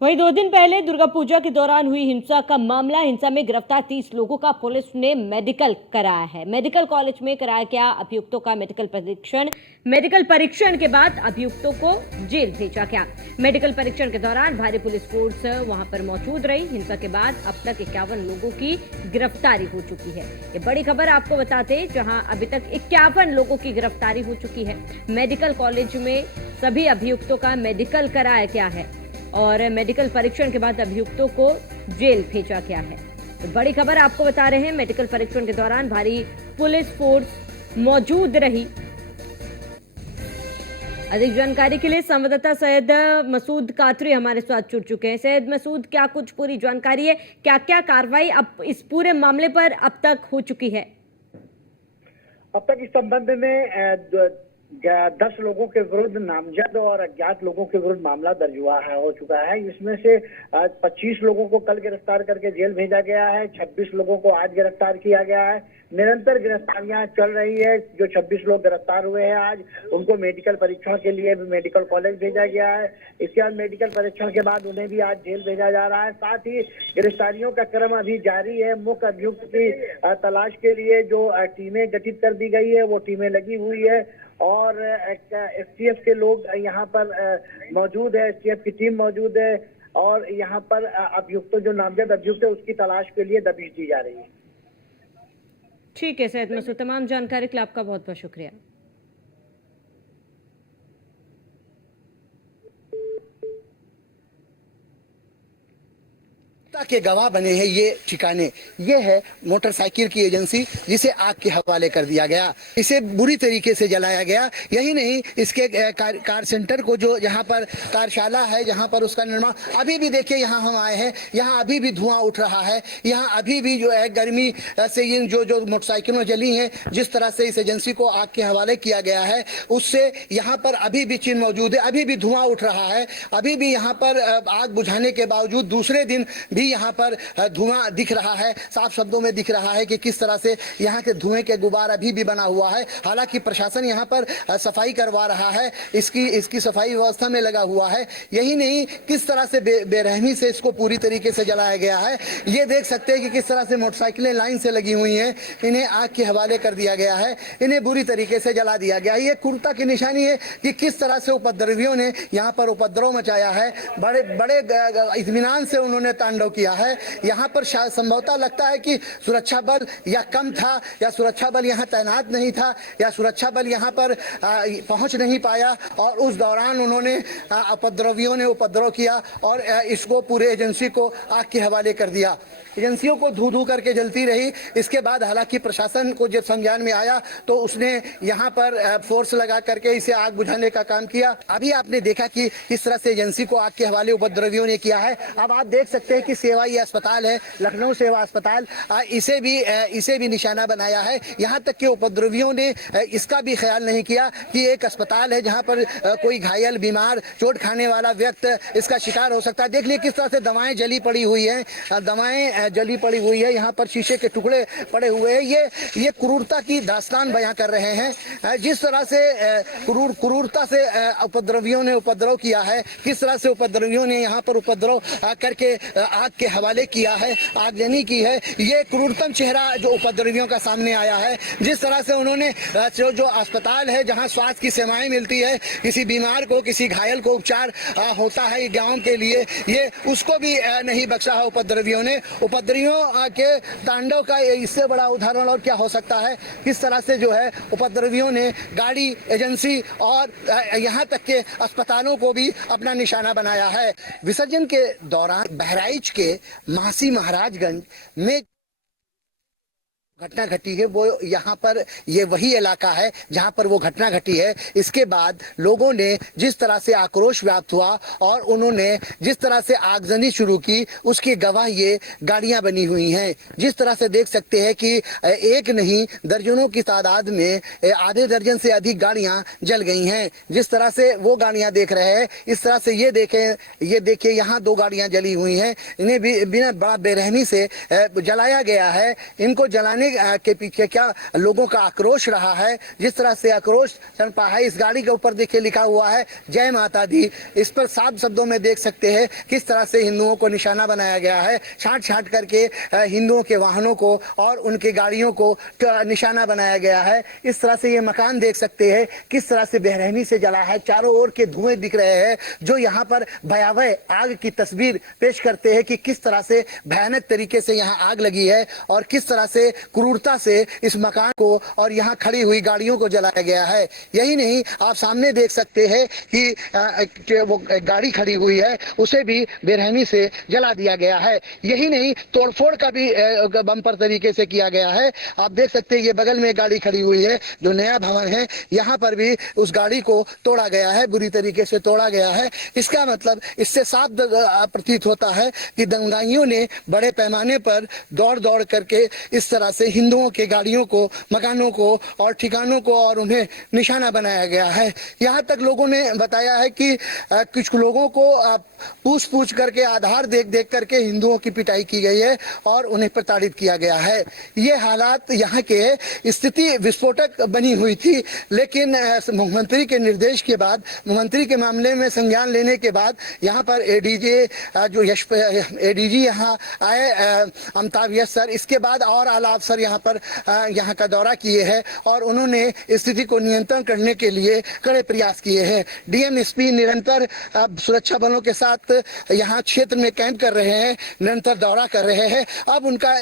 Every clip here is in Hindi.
वहीं 2 दिन पहले दुर्गा पूजा के दौरान हुई हिंसा का मामला। हिंसा में गिरफ्तार 30 लोगों का पुलिस ने मेडिकल कराया है। मेडिकल कॉलेज में कराया गया अभियुक्तों का मेडिकल परीक्षण। मेडिकल परीक्षण के बाद अभियुक्तों को जेल भेजा गया। मेडिकल परीक्षण के दौरान भारी पुलिस फोर्स वहां पर मौजूद रही। हिंसा के बाद अब तक 51 लोगों की गिरफ्तारी हो चुकी है। ये बड़ी खबर आपको बताते, जहां अभी तक 51 लोगों की गिरफ्तारी हो चुकी है। मेडिकल कॉलेज में सभी अभियुक्तों का मेडिकल कराया गया है और मेडिकल परीक्षण के बाद अभियुक्तों को जेल भेजा गया है। तो बड़ी खबर आपको बता रहे हैं, मेडिकल परीक्षण के दौरान भारी पुलिस फोर्स मौजूद रही। अधिक जानकारी के लिए संवाददाता सैयद मसूद कातरी हमारे साथ जुड़ चुके हैं। सैयद मसूद, क्या कुछ पूरी जानकारी है, क्या क्या कार्रवाई अब इस पूरे मामले पर अब तक हो चुकी है? अब तक इस संबंध में 10 लोगों के विरुद्ध नामजद और अज्ञात लोगों के विरुद्ध मामला दर्ज हो चुका है। इसमें से 25 लोगों को कल गिरफ्तार करके जेल भेजा गया है। 26 लोगों को आज गिरफ्तार किया गया है। निरंतर गिरफ्तारियां चल रही है। जो 26 लोग गिरफ्तार हुए हैं आज, उनको मेडिकल परीक्षण के लिए मेडिकल कॉलेज भेजा गया है। इसके बाद मेडिकल परीक्षण के बाद उन्हें भी आज जेल भेजा जा रहा है। साथ ही गिरफ्तारियों का क्रम अभी जारी है। मुख्य अभियुक्त की तलाश के लिए जो टीमें गठित कर दी गई है, वो टीमें लगी हुई है और एसटीएफ के लोग यहाँ पर मौजूद है। एसटीएफ की टीम मौजूद है और यहाँ पर अभियुक्त, जो नामजद अभियुक्त है, उसकी तलाश के लिए दबिश दी जा रही है। ठीक है सैयद मसूद, तमाम जानकारी के लिए आपका बहुत बहुत शुक्रिया। के गवाह बने हैं ये ठिकाने। ये है मोटरसाइकिल की एजेंसी, जिसे आग के हवाले कर दिया गया। इसे बुरी तरीके से जलाया गया। यही नहीं, इसके कार सेंटर को, जो यहाँ पर कार्यशाला है, जहाँ पर उसका निर्माण, अभी भी देखिए यहाँ हम आए हैं, यहाँ अभी भी धुआं उठ रहा है। यहाँ अभी भी जो है गर्मी से इन जो मोटरसाइकिलें जली हैं, जिस तरह से इस एजेंसी को आग के हवाले किया गया है, उससे यहाँ पर अभी भी चिन्ह मौजूद है। अभी भी धुआं उठ रहा है। अभी भी यहाँ पर आग बुझाने के बावजूद दूसरे दिन भी यहाँ पर धुआं दिख रहा है। साफ शब्दों में दिख रहा है कि किस तरह से यहाँ के धुएं के गुबार अभी भी बना हुआ है। हालांकि प्रशासन यहाँ पर सफाई करवा रहा है, इसकी सफाई व्यवस्था में लगा हुआ है। यही नहीं, किस तरह से बेरहमी से इसको पूरी तरीके से जलाया गया है। ये देख सकते हैं कि किस तरह से मोटरसाइकिलें लाइन से लगी हुई हैं, इन्हें आग के हवाले कर दिया गया है, इन्हें बुरी तरीके से जला दिया गया है। ये क्रूरता की निशानी है कि किस तरह से उपद्रवियों ने यहाँ पर उपद्रव मचाया है। बड़े बड़े इत्मीनान से उन्होंने तांडव किया है। यहाँ पर शायद संभवतः लगता है कि सुरक्षा बल या कम था, या सुरक्षा बल यहाँ तैनात नहीं था, या सुरक्षा बल यहाँ पर पहुँच नहीं पाया, और उस दौरान उन्होंने उपद्रवियों ने उपद्रव किया और इसको पूरे एजेंसी को आग के हवाले कर दिया। एजेंसियों को धू धू करके जलती रही। इसके बाद हालांकि प्रशासन को जब संज्ञान में आया तो उसने यहाँ पर फोर्स लगा करके इसे आग बुझाने का काम किया। अभी आपने देखा कि किस तरह से एजेंसी को आग के हवाले उपद्रवियों ने किया है। अब आप देख सकते हैं कि सेवा ये अस्पताल है, लखनऊ सेवा अस्पताल, इसे भी निशाना बनाया है। यहाँ तक कि उपद्रवियों ने इसका भी ख्याल नहीं किया कि एक अस्पताल है जहाँ पर कोई घायल, बीमार, चोट खाने वाला व्यक्ति इसका शिकार हो सकता है। देख लिए किस तरह से दवाएं जली पड़ी हुई हैं, दवाएं जली पड़ी हुई है। यहाँ पर शीशे के टुकड़े पड़े हुए हैं। ये क्रूरता की दास्तान बयां कर रहे हैं। जिस तरह से क्रूरता से उपद्रवियों ने उपद्रव किया है, किस तरह से उपद्रवियों ने यहाँ पर उपद्रव करके आग के हवाले किया है, आगजनी की है। ये क्रूरतम चेहरा जो उपद्रवियों का सामने आया है। जिस तरह से उन्होंने जो अस्पताल है जहाँ स्वास्थ्य की सेवाएं मिलती है, किसी बीमार को, किसी घायल को उपचार होता है गाँव के लिए, ये उसको भी नहीं बख्शा है उपद्रवियों ने। उपद्रवियों के तांडव का इससे बड़ा उदाहरण और क्या हो सकता है। किस तरह से जो है उपद्रवियों ने गाड़ी, एजेंसी और यहाँ तक के अस्पतालों को भी अपना निशाना बनाया है। विसर्जन के दौरान बहराइच के मासी महाराजगंज में घटना घटी है, वो यहाँ पर ये वही इलाका है जहाँ पर वो घटना घटी है। इसके बाद लोगों ने जिस तरह से आक्रोश व्याप्त हुआ और उन्होंने जिस तरह से आगजनी शुरू की, उसकी गवाह ये गाड़ियाँ बनी हुई हैं। जिस तरह से देख सकते हैं कि एक नहीं, दर्जनों की तादाद में आधे दर्जन से अधिक गाड़ियाँ जल गई हैं। जिस तरह से वो गाड़ियाँ देख रहे हैं, इस तरह से ये देखिए यहाँ 2 गाड़ियाँ जली हुई हैं। इन्हें भी बिना बड़ा बेरहमी से जलाया गया है। इनको जलाने के पीछे क्या लोगों का आक्रोश रहा है, जिस तरह से आक्रोश चंपा है। इस गाड़ी के ऊपर देखिए लिखा हुआ है जय माता दी। इस पर साफ शब्दों में देख सकते हैं किस तरह से हिंदुओं को निशाना बनाया गया है। छांट छांट करके हिंदुओं के वाहनों को और उनकी गाड़ियों को निशाना बनाया गया है। इस तरह से ये मकान देख सकते हैं किस तरह से बेरहमी से जला है। चारों ओर के धुएं दिख रहे हैं जो यहाँ पर भयावह आग की तस्वीर पेश करते हैं कि किस तरह से भयानक तरीके से यहाँ आग लगी है और किस तरह से क्रूरता से इस मकान को और यहाँ खड़ी हुई गाड़ियों को जलाया गया है। यही नहीं, आप सामने देख सकते हैं कि वो गाड़ी खड़ी हुई है उसे भी बेरहमी से जला दिया गया है। यही नहीं, तोड़फोड़ का भी बम्पर तरीके से किया गया है। आप देख सकते हैं ये बगल में गाड़ी खड़ी हुई है जो नया भवन है, यहाँ पर भी उस गाड़ी को तोड़ा गया है, बुरी तरीके से तोड़ा गया है। इसका मतलब इससे साफ प्रतीत होता है कि दंगाइयों ने बड़े पैमाने पर दौड़ दौड़ करके इस तरह से हिंदुओं के गाड़ियों को, मकानों को और ठिकानों को और उन्हें निशाना बनाया गया है। यहाँ तक लोगों ने बताया है कि कुछ लोगों को पूछ पूछ करके, आधार देख देख करके हिंदुओं की पिटाई की गई है और उन्हें प्रताड़ित किया गया है। ये हालात यहाँ के स्थिति विस्फोटक बनी हुई थी, लेकिन मुख्यमंत्री के निर्देश के बाद, मुख्यमंत्री के मामले में संज्ञान लेने के बाद यहाँ पर एडीजी यहाँ आए अमिताभ यश सर, इसके बाद और आला अफसर यहाँ पर यहाँ का दौरा किए हैं और उन्होंने स्थिति को नियंत्रण करने के लिए कड़े प्रयास किए हैं। डीएमएसपी निरंतर सुरक्षा बलों के साथ यहाँ क्षेत्र में कैंप कर रहे हैं, निरंतर दौरा कर रहे हैं। अब उनका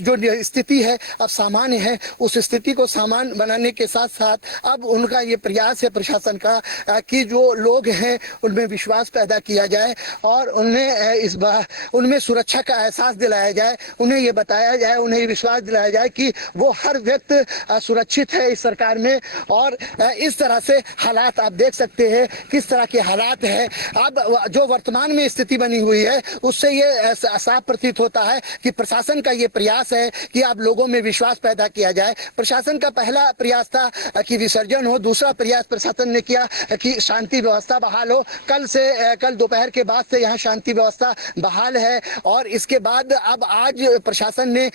जो स्थिति है अब सामान्य है, उस स्थिति को सामान्य बनाने के साथ साथ अब उनका ये प्रयास है प्रशासन का कि जो लोग हैं उनमें विश्वास पैदा किया जाए और उनमें सुरक्षा का एहसास दिलाया जाए, उन्हें ये बताया जाए, उन्हें ये विश्वास दिलाया जाए कि वो हर व्यक्ति सुरक्षित है इस सरकार में। और इस तरह से हालात आप देख सकते हैं किस तरह के हालात हैं। अब जो वर्तमान में स्थिति बनी हुई है उससे ये साफ प्रतीत होता है कि प्रशासन का ये प्रयास है कि अब लोगों में विश्वास पैदा किया जाए। प्रशासन का पहला प्रयास था कि विसर्जन हो, दूसरा प्रयास प्रशासन ने किया कि शांति व्यवस्था बहाल हो। कल दोपहर के बाद से यहाँ शांति व्यवस्था बहाल है और इसके बाद अब आज प्रशासन ने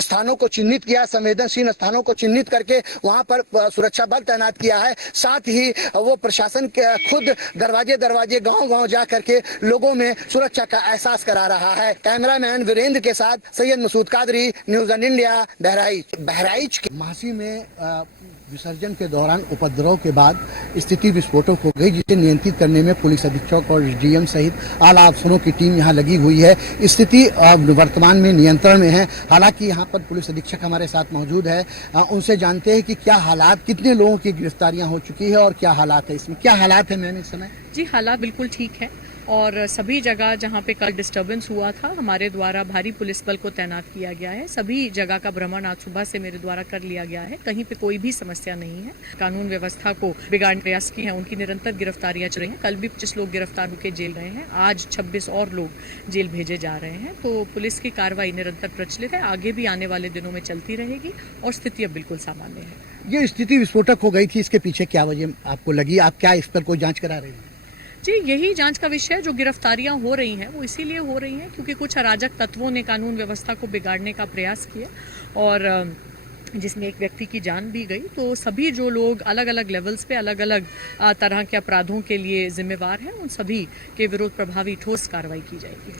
स्थानों को चिन्हित किया, संवेदनशील स्थानों को चिन्हित करके वहाँ पर सुरक्षा बल तैनात किया है। साथ ही वो प्रशासन खुद दरवाजे गांव जा करके लोगों में सुरक्षा का एहसास करा रहा है। कैमरामैन वीरेंद्र के साथ Syed Masood Qadri, news on India, Bahraich के मासी में विसर्जन के दौरान उपद्रव के बाद स्थिति विस्फोटक हो गई, जिसे नियंत्रित करने में पुलिस अधीक्षक और डीएम सहित आला अफसरों की टीम यहां लगी हुई है। स्थिति वर्तमान में नियंत्रण में है। हालांकि यहां पर पुलिस अधीक्षक हमारे साथ मौजूद है, उनसे जानते हैं कि क्या हालात, कितने लोगों की गिरफ्तारियां हो चुकी है और क्या हालात है इसमें, क्या हालात है मैम इस समय? जी, हालात बिल्कुल ठीक है और सभी जगह जहां पे कल डिस्टर्बेंस हुआ था हमारे द्वारा भारी पुलिस बल को तैनात किया गया है। सभी जगह का भ्रमण आज सुबह से मेरे द्वारा कर लिया गया है। कहीं पे कोई भी समस्या नहीं है। कानून व्यवस्था को बिगाड़ने प्रयास की है, उनकी निरंतर गिरफ्तारियां चल रही हैं। कल भी 25 लोग गिरफ्तार होकर जेल गए हैं, आज 26 और लोग जेल भेजे जा रहे हैं। तो पुलिस की कार्रवाई निरंतर प्रचलित है, आगे भी आने वाले दिनों में चलती रहेगी और स्थिति अब बिल्कुल सामान्य है। ये स्थिति विस्फोटक हो गई थी, इसके पीछे क्या वजह आपको लगी? आप क्या इस पर कोई जाँच करा रहे हैं? जी, यही जांच का विषय है। जो गिरफ्तारियां हो रही हैं वो इसीलिए हो रही हैं क्योंकि कुछ अराजक तत्वों ने कानून व्यवस्था को बिगाड़ने का प्रयास किया और जिसमें एक व्यक्ति की जान भी गई। तो सभी जो लोग अलग अलग लेवल्स पे अलग अलग तरह के अपराधों के लिए जिम्मेवार हैं, उन सभी के विरुद्ध प्रभावी ठोस कार्रवाई की जाएगी।